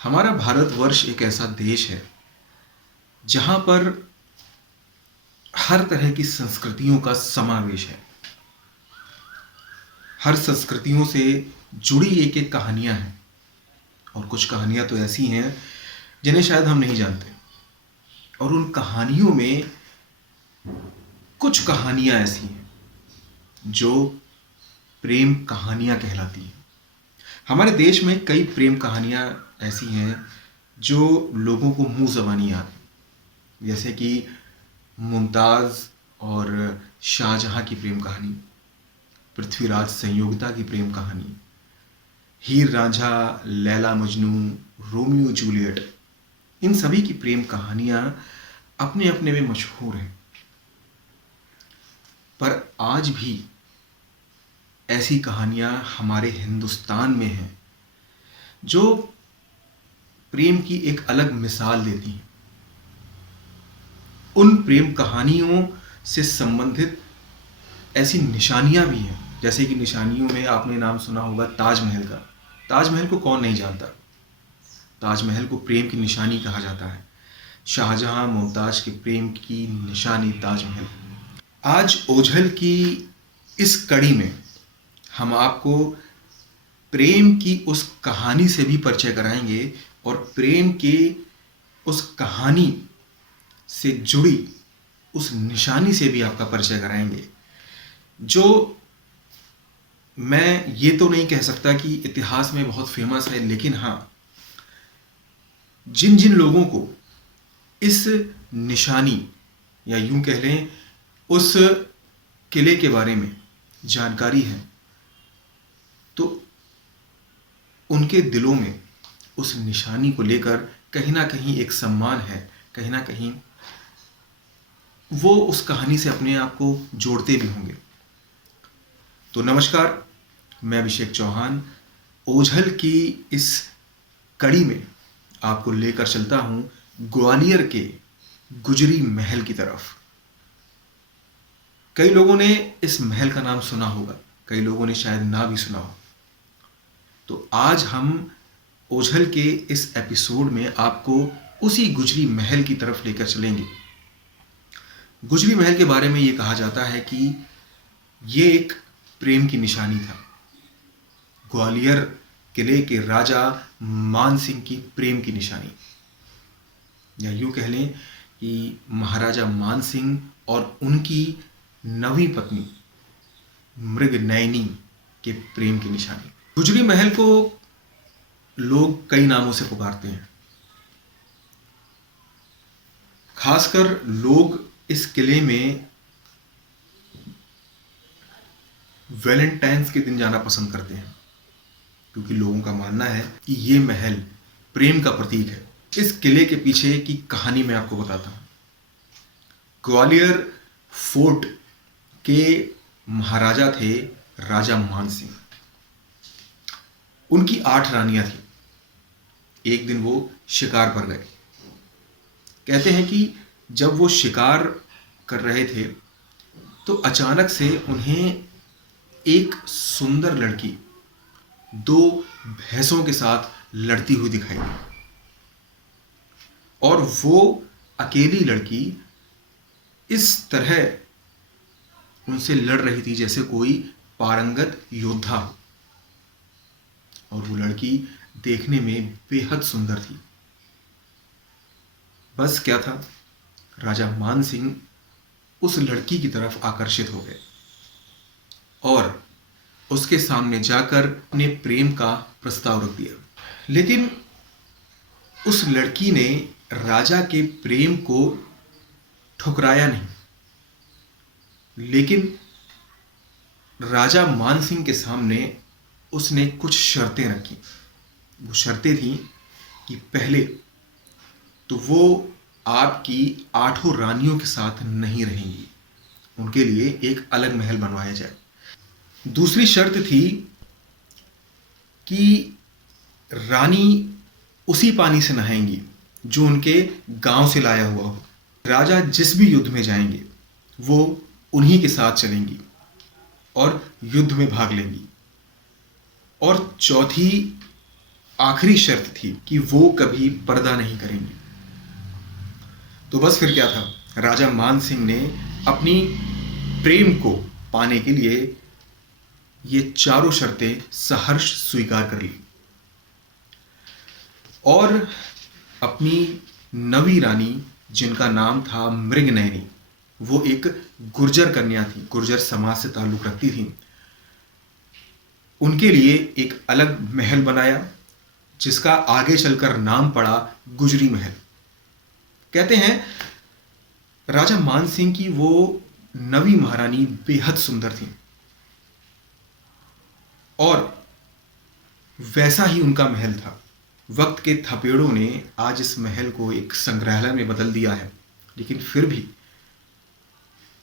हमारा भारतवर्ष एक ऐसा देश है जहाँ पर हर तरह की संस्कृतियों का समावेश है। हर संस्कृतियों से जुड़ी एक एक कहानियाँ हैं और कुछ कहानियाँ तो ऐसी हैं जिन्हें शायद हम नहीं जानते। और उन कहानियों में कुछ कहानियाँ ऐसी हैं जो प्रेम कहानियाँ कहलाती हैं। हमारे देश में कई प्रेम कहानियाँ ऐसी हैं जो लोगों को मुंह ज़बानी याद हैं, जैसे कि मुमताज़ और शाहजहाँ की प्रेम कहानी, पृथ्वीराज संयोगिता की प्रेम कहानी, हीर रांझा, लैला मजनू, रोमियो जूलियट, इन सभी की प्रेम कहानियाँ अपने अपने में मशहूर हैं। पर आज भी ऐसी कहानियाँ हमारे हिंदुस्तान में हैं जो प्रेम की एक अलग मिसाल देती हैं। उन प्रेम कहानियों से संबंधित ऐसी निशानियाँ भी हैं, जैसे कि निशानियों में आपने नाम सुना होगा ताजमहल का। ताजमहल को कौन नहीं जानता। ताजमहल को प्रेम की निशानी कहा जाता है। शाहजहाँ मुमताज़ के प्रेम की निशानी ताजमहल। आज ओझल की इस कड़ी में हम आपको प्रेम की उस कहानी से भी परिचय कराएंगे और प्रेम के उस कहानी से जुड़ी उस निशानी से भी आपका परिचय कराएंगे, जो मैं ये तो नहीं कह सकता कि इतिहास में बहुत फेमस है, लेकिन हाँ, जिन जिन लोगों को इस निशानी या यूं कह लें उस किले के बारे में जानकारी है, तो उनके दिलों में उस निशानी को लेकर कहीं ना कहीं एक सम्मान है, कहीं ना कहीं वो उस कहानी से अपने आप को जोड़ते भी होंगे। तो नमस्कार, मैं अभिषेक चौहान ओझल की इस कड़ी में आपको लेकर चलता हूँ ग्वालियर के गुजरी महल की तरफ। कई लोगों ने इस महल का नाम सुना होगा, कई लोगों ने शायद ना भी सुना हो। तो आज हम ओझल के इस एपिसोड में आपको उसी गुजरी महल की तरफ लेकर चलेंगे। गुजरी महल के बारे में ये कहा जाता है कि ये एक प्रेम की निशानी था। ग्वालियर किले के राजा मान सिंह की प्रेम की निशानी, या यूं कह लें कि महाराजा मान सिंह और उनकी नवीं पत्नी मृगनयनी के प्रेम की निशानी। गुजरी महल को लोग कई नामों से पुकारते हैं। खासकर लोग इस किले में वैलेंटाइंस के दिन जाना पसंद करते हैं, क्योंकि लोगों का मानना है कि ये महल प्रेम का प्रतीक है। इस किले के पीछे की कहानी मैं आपको बताता हूँ। ग्वालियर फोर्ट के महाराजा थे राजा मान सिंह। उनकी 8 रानियां थी। एक दिन वो शिकार पर गए। कहते हैं कि जब वो शिकार कर रहे थे तो अचानक से उन्हें एक सुंदर लड़की 2 भैंसों के साथ लड़ती हुई दिखाई दी, और वो अकेली लड़की इस तरह उनसे लड़ रही थी जैसे कोई पारंगत योद्धा हो, और वो लड़की देखने में बेहद सुंदर थी। बस क्या था, राजा मान सिंह उस लड़की की तरफ आकर्षित हो गए और उसके सामने जाकर अपने प्रेम का प्रस्ताव रख दिया। लेकिन उस लड़की ने राजा के प्रेम को ठुकराया नहीं, लेकिन राजा मान सिंह के सामने उसने कुछ शर्तें रखी। वो शर्तें थीं कि पहले तो वो आपकी 8 रानियों के साथ नहीं रहेंगी, उनके लिए एक अलग महल बनवाया जाए। दूसरी शर्त थी कि रानी उसी पानी से नहाएंगी जो उनके गांव से लाया हुआ हो। राजा जिस भी युद्ध में जाएंगे वो उन्हीं के साथ चलेंगी और युद्ध में भाग लेंगी। और चौथी आखिरी शर्त थी कि वो कभी पर्दा नहीं करेंगे। तो बस फिर क्या था, राजा मान सिंह ने अपनी प्रेम को पाने के लिए ये चारों शर्तें सहर्ष स्वीकार कर ली और अपनी नवी रानी, जिनका नाम था मृगनयनी, वो एक गुर्जर कन्या थी, गुर्जर समाज से ताल्लुक रखती थी, उनके लिए एक अलग महल बनाया जिसका आगे चलकर नाम पड़ा गुजरी महल। कहते हैं राजा मान सिंह की वो नवी महारानी बेहद सुंदर थी और वैसा ही उनका महल था। वक्त के थपेड़ों ने आज इस महल को एक संग्रहालय में बदल दिया है, लेकिन फिर भी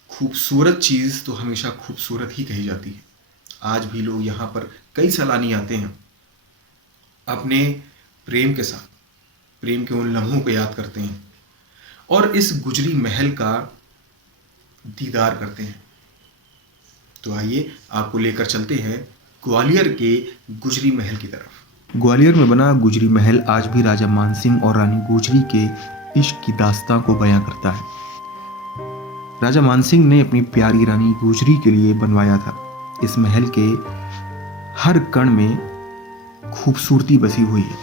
खूबसूरत चीज़ तो हमेशा खूबसूरत ही कही जाती है। आज भी लोग यहाँ पर कई सैलानी आते हैं, अपने प्रेम के साथ, प्रेम के उन लम्हों को याद करते हैं और इस गुजरी महल का दीदार करते हैं। तो आइए आपको लेकर चलते हैं ग्वालियर के गुजरी महल की तरफ। ग्वालियर में बना गुजरी महल आज भी राजा मानसिंह और रानी गुजरी के इश्क की दास्तां को बयां करता है। राजा मानसिंह ने अपनी प्यारी रानी गुजरी के लिए बनवाया था। इस महल के हर कण में खूबसूरती बसी हुई है।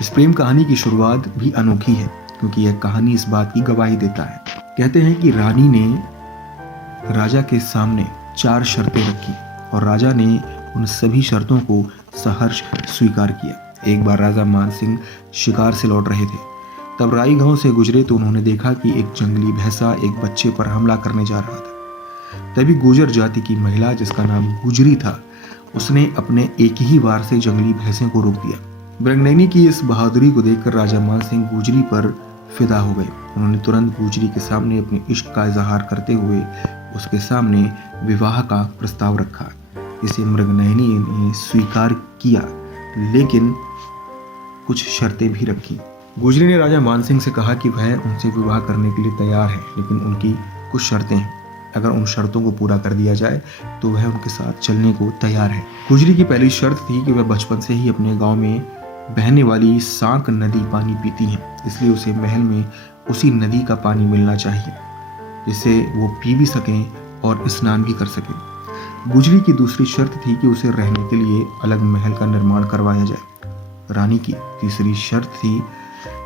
इस प्रेम कहानी की शुरुआत भी अनोखी है, क्योंकि यह कहानी इस बात की गवाही देता है। कहते हैं कि रानी ने राजा के सामने 4 शर्तें रखी और राजा ने उन सभी शर्तों को सहर्ष स्वीकार किया। एक बार राजा मानसिंह शिकार से लौट रहे थे, तब राई गांव से गुजरे तो उन्होंने देखा कि एक जंगली भैंसा एक बच्चे पर हमला करने जा रहा था। तभी गुर्जर जाति की महिला, जिसका नाम गुजरी था, उसने अपने एक ही वार से जंगली भैंसे को रोक दिया। मृगनयनी की इस बहादुरी को देखकर राजा मानसिंह गुजरी पर फिदा हो गए। उन्होंने तुरंत गुजरी के सामने अपने इश्क का इजहार करते हुए उसके सामने विवाह का प्रस्ताव रखा। इसे मृगनयनी ने स्वीकार किया, लेकिन कुछ शर्तें भी रखी। गुजरी ने राजा मानसिंह से कहा कि वह उनसे विवाह करने के लिए तैयार है, लेकिन उनकी कुछ शर्तें हैं। अगर उन शर्तों को पूरा कर दिया जाए तो वह उनके साथ चलने को तैयार है। गुजरी की पहली शर्त थी कि वह बचपन से ही अपने गांव में बहने वाली सांक नदी पानी पीती हैं, इसलिए उसे महल में उसी नदी का पानी मिलना चाहिए, जिससे वो पी भी सकें और स्नान भी कर सकें। गुजरी की दूसरी शर्त थी कि उसे रहने के लिए अलग महल का निर्माण करवाया जाए। रानी की तीसरी शर्त थी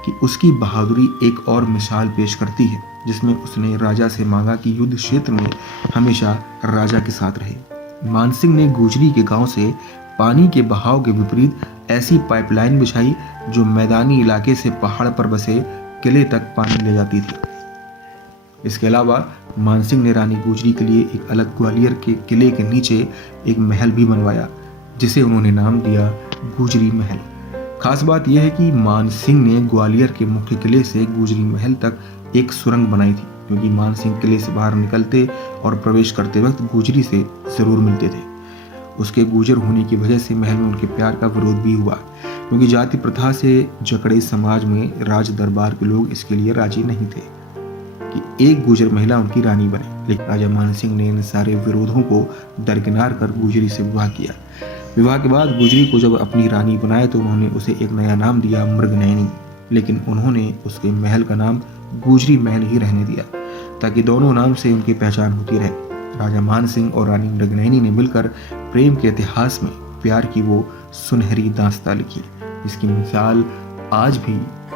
कि उसकी बहादुरी एक और मिसाल पेश करती है, जिसमें उसने राजा से मांगा कि युद्ध क्षेत्र में हमेशा राजा के साथ रहे। मानसिंह ने गुजरी के गांव से पानी के बहाव के विपरीत ऐसी पाइपलाइन बिछाई जो मैदानी इलाके से पहाड़ पर बसे किले तक पानी ले जाती थी। इसके अलावा मानसिंह ने रानी गुजरी के लिए एक अलग ग्वालियर के किले के नीचे एक महल भी बनवाया, जिसे उन्होंने नाम दिया गुजरी महल। खास बात यह है कि मानसिंह ने ग्वालियर के मुख्य किले से गुजरी महल तक एक सुरंग बनाई थी, क्योंकि मानसिंह किले से बाहर निकलते और प्रवेश करते वक्त गुजरी से जरूर मिलते थे। उसके गुजर होने की वजह से महल में उनके प्यार का विरोध भी हुआ, क्योंकि जाति प्रथा से जकड़े समाज में राज दरबार के लोग इसके लिए राजी नहीं थे कि एक गुजर महिला उनकी रानी बने। लेकिन राजा मानसिंह ने इन सारे विरोधों को दरकिनार कर गुजरी से विवाह किया। विवाह के बाद गुजरी को जब अपनी रानी बनाया तो उन्होंने उसे एक नया नाम दिया, मृगनयनी। लेकिन उन्होंने उसके महल का नाम गुजरी महल ही रहने दिया, ताकि दोनों नाम से उनकी पहचान होती रहे। राजा मानसिंह और रानी मृगनयनी ने मिलकर प्रेम के इतिहास में प्यार की वो सुनहरी दास्तां लिखी, जिसकी मिसाल आज भी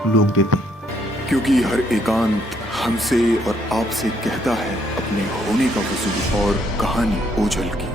लोग देते हैं। क्योंकि हर एकांत हमसे और आपसे कहता है अपने होने का वजूद और कहानी ओझल की।